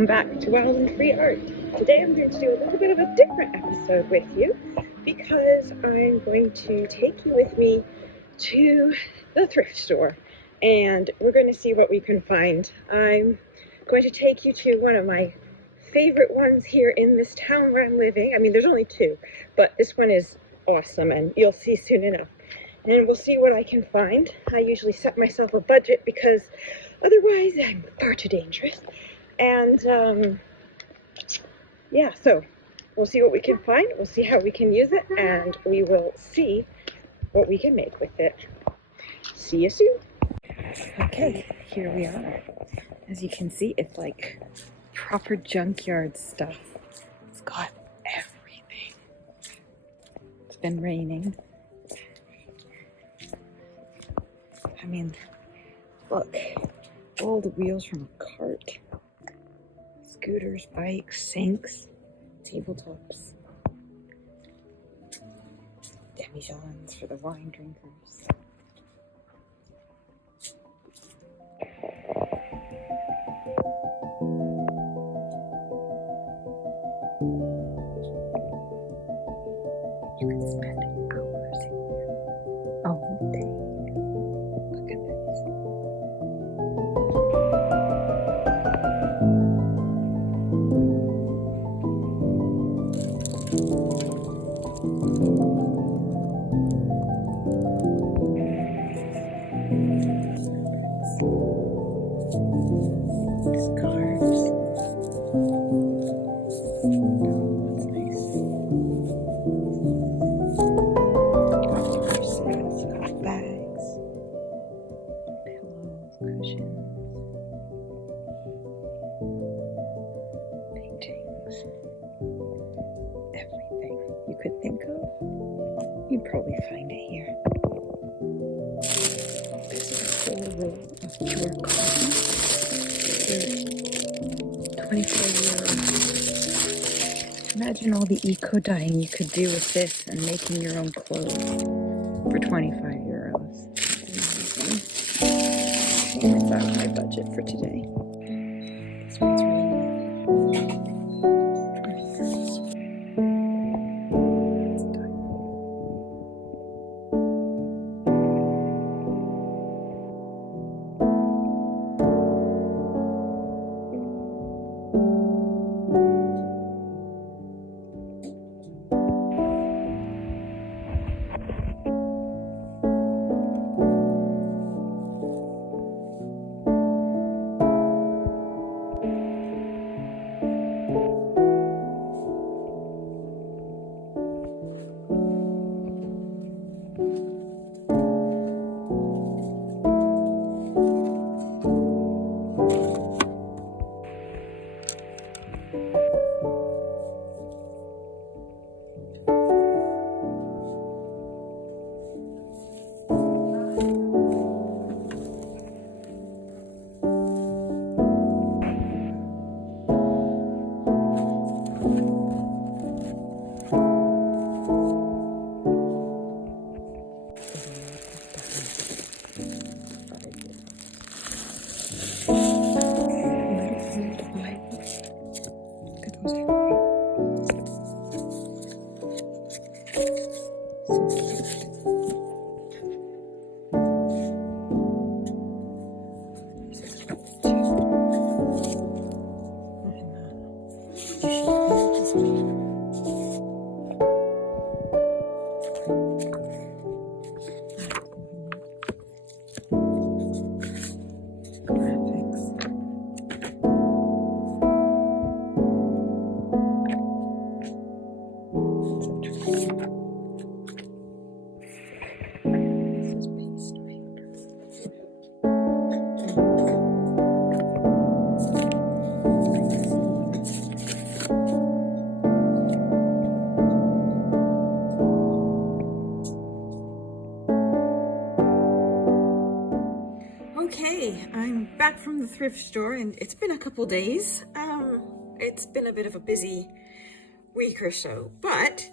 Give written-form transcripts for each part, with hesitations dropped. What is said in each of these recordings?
welcome back to Wild and Free Art. Today I'm going to do a little bit of a different episode with you because I'm going to take you with me to the thrift store and we're going to see what we can find. I'm going to take you to one of my favorite ones here in this town where I'm living. I mean, there's only two, but this one is awesome and you'll see soon enough. And we'll see what I can find. I usually set myself a budget because otherwise I'm far too dangerous. And yeah, so we'll see what we can find. We'll see how we can use it, and we will see what we can make with it. See you soon. Okay, here we are. As you can see, it's like proper junkyard stuff. It's got everything. It's been raining. I mean, look, all the wheels from a cart. Scooters, bikes, sinks, tabletops, demijohns for the wine drinkers. You can spend hours here all day. Look at this. Scarves. Oh, that's nice. Got purses, got bags, pillows, cushions, paintings, everything you could think of, you'd probably find it here. This is a whole roll of pure cotton for 24 euros. Imagine all the eco-dyeing you could do with this and making your own clothes for 25 euros. It's out of my budget for today. This one's really nice. 20 euros. It's a diamond. Okay, I'm back from the thrift store and it's been a couple days. It's been a bit of a busy week or so, but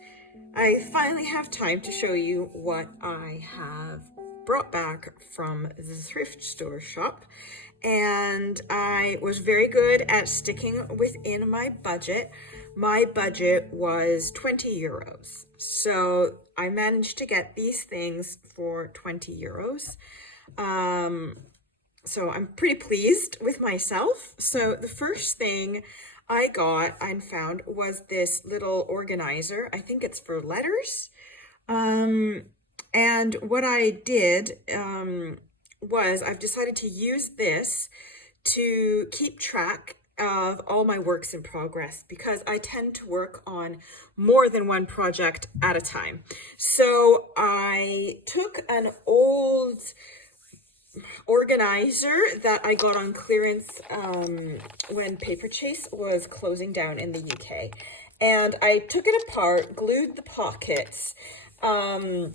I finally have time to show you what I have brought back from the thrift store shop. and I was very good at sticking within my budget. My budget was 20 euros. So I managed to get these things for 20 euros. So I'm pretty pleased with myself. So the first thing I got and found was this little organizer. I think it's for letters. And what I did was I've decided to use this to keep track of all my works in progress, because I tend to work on more than one project at a time. So I took an old organizer that I got on clearance when Paperchase was closing down in the UK. And I took it apart, glued the pockets, and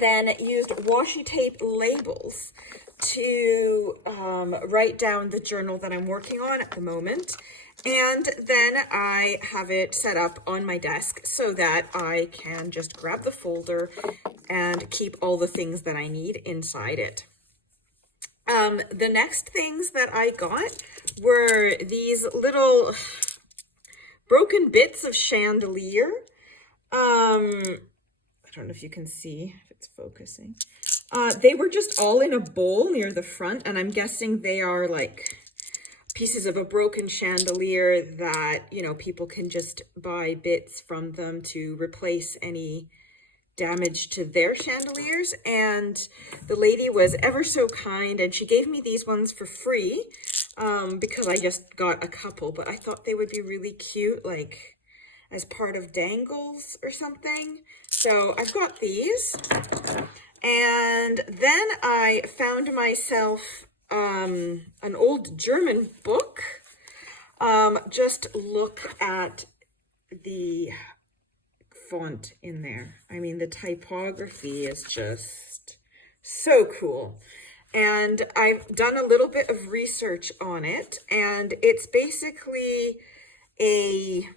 then used washi tape labels to write down the journal that I'm working on at the moment. And then I have it set up on my desk so that I can just grab the folder and keep all the things that I need inside it. The next things that I got were these little broken bits of chandelier. I don't know if you can see if it's focusing. They were just all in a bowl near the front, and I'm guessing they are like pieces of a broken chandelier that, you know, people can just buy bits from them to replace any damage to their chandeliers. And the lady was ever so kind, and she gave me these ones for free because I just got a couple, but I thought they would be really cute, like as part of dangles or something. So I've got these. And then I found myself an old German book. Just look at the font in there. I mean, the typography is just so cool. And I've done a little bit of research on it, and it's basically a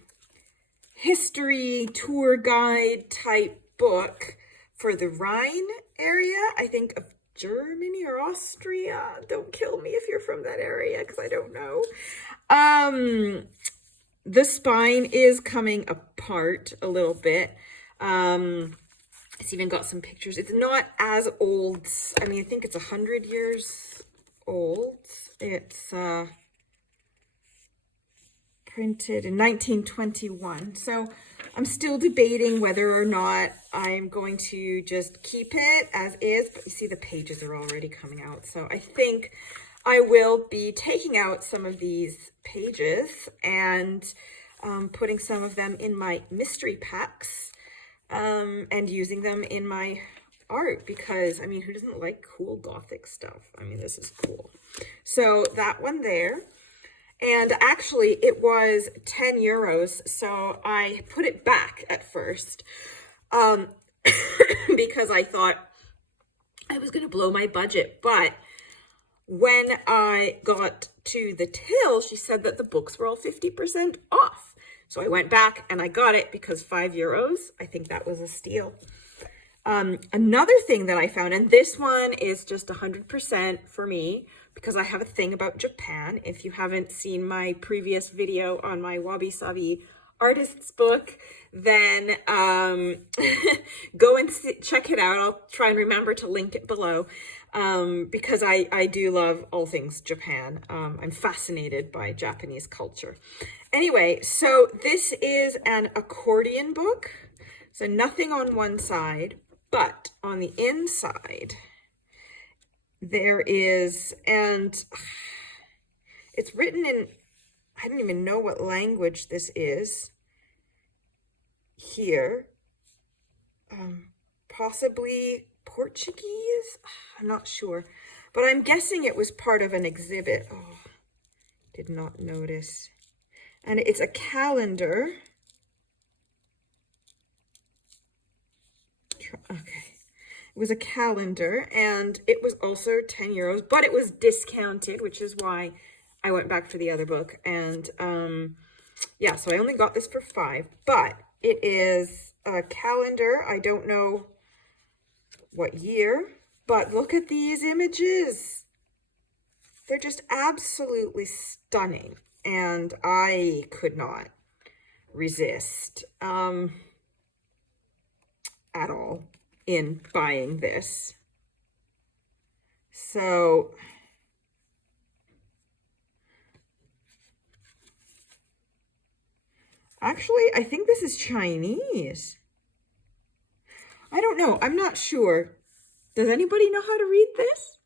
history tour guide type book for the Rhine area, I think, of Germany or Austria. Don't kill me if you're from that area, because I don't know. The spine is coming apart a little bit. It's even got some pictures. It's not as old. I mean, I think it's 100 years old. It's printed in 1921. So I'm still debating whether or not I'm going to just keep it as is, but you see the pages are already coming out. So I think I will be taking out some of these pages and putting some of them in my mystery packs and using them in my art, because, I mean, who doesn't like cool Gothic stuff? I mean, this is cool. So that one there. And actually, it was 10 euros, so I put it back at first because I thought I was going to blow my budget. But when I got to the till, she said that the books were all 50% off. So I went back and I got it because 5 euros. I think that was a steal. Another thing that I found, and this one is just 100% for me, because I have a thing about Japan. If you haven't seen my previous video on my Wabi Sabi artist's book, then go and check it out. I'll try and remember to link it below, because I do love all things Japan. I'm fascinated by Japanese culture. Anyway, so this is an accordion book. So nothing on one side, but on the inside, there is, and it's written in, I don't even know what language this is here. Possibly Portuguese? I'm not sure, but I'm guessing it was part of an exhibit. Oh, did not notice. And it's a calendar. Okay. It was a calendar, and it was also 10 euros, but it was discounted, which is why I went back for the other book. And yeah, so I only got this for 5, but it is a calendar. I don't know what year, but look at these images. they're just absolutely stunning. And I could not resist at all in buying this. So actually, I think this is Chinese. I don't know. I'm not sure. Does anybody know how to read this?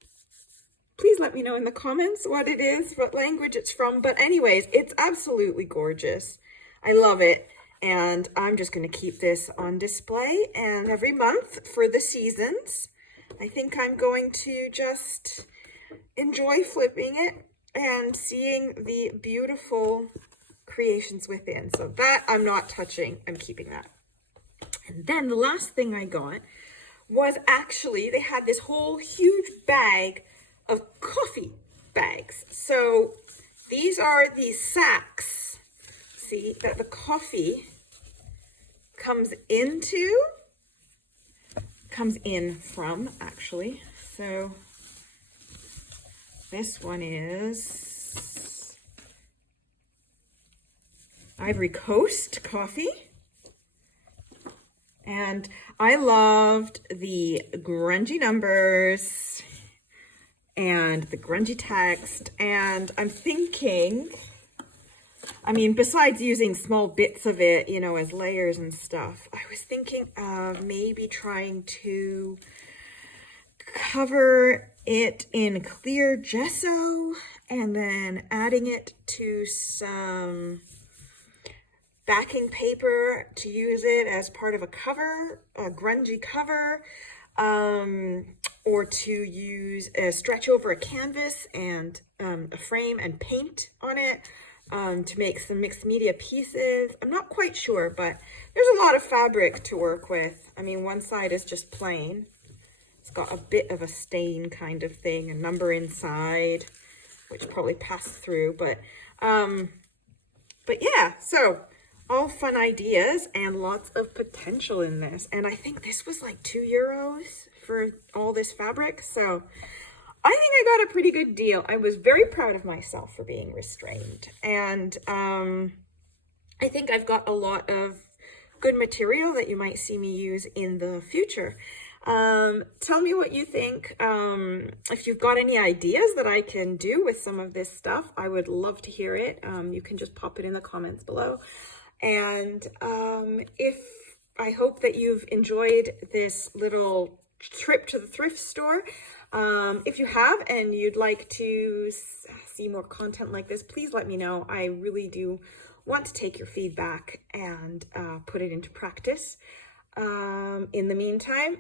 Please let me know in the comments what it is, what language it's from. But anyways, it's absolutely gorgeous. I love it. And I'm just going to keep this on display. And every month for the seasons, I think I'm going to just enjoy flipping it and seeing the beautiful creations within. So that I'm not touching. I'm keeping that. And then the last thing I got was actually, they had this whole huge bag of coffee bags. So these are these sacks, see, that the coffee comes in from, actually. So this one is Ivory Coast coffee. And I loved the grungy numbers and the grungy text. And I'm thinking, I mean, besides using small bits of it, you know, as layers and stuff, I was thinking of maybe trying to cover it in clear gesso and then adding it to some backing paper to use it as part of a cover, a grungy cover, or to use a stretch over a canvas and a frame and paint on it to make some mixed media pieces. I'm not quite sure, but there's a lot of fabric to work with. I mean, one side is just plain. It's got a bit of a stain kind of thing, a number inside, which probably passed through, but yeah, so all fun ideas and lots of potential in this. And I think this was like €2 for all this fabric. So I think I got a pretty good deal. I was very proud of myself for being restrained. And I think I've got a lot of good material that you might see me use in the future. Tell me what you think. If you've got any ideas that I can do with some of this stuff, I would love to hear it. You can just pop it in the comments below. And I hope that you've enjoyed this little trip to the thrift store. If you have and you'd like to see more content like this, please let me know. I really do want to take your feedback and put it into practice. In the meantime,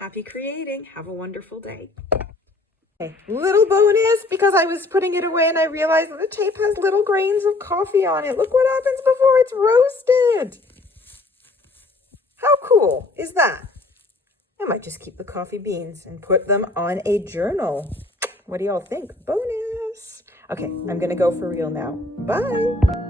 happy creating. Have a wonderful day. Okay, little bonus, because I was putting it away and I realized that the tape has little grains of coffee on it. Look what happens before it's roasted. How cool is that? I might just keep the coffee beans and put them on a journal. What do y'all think? Bonus. Okay, I'm going to go for real now. Bye.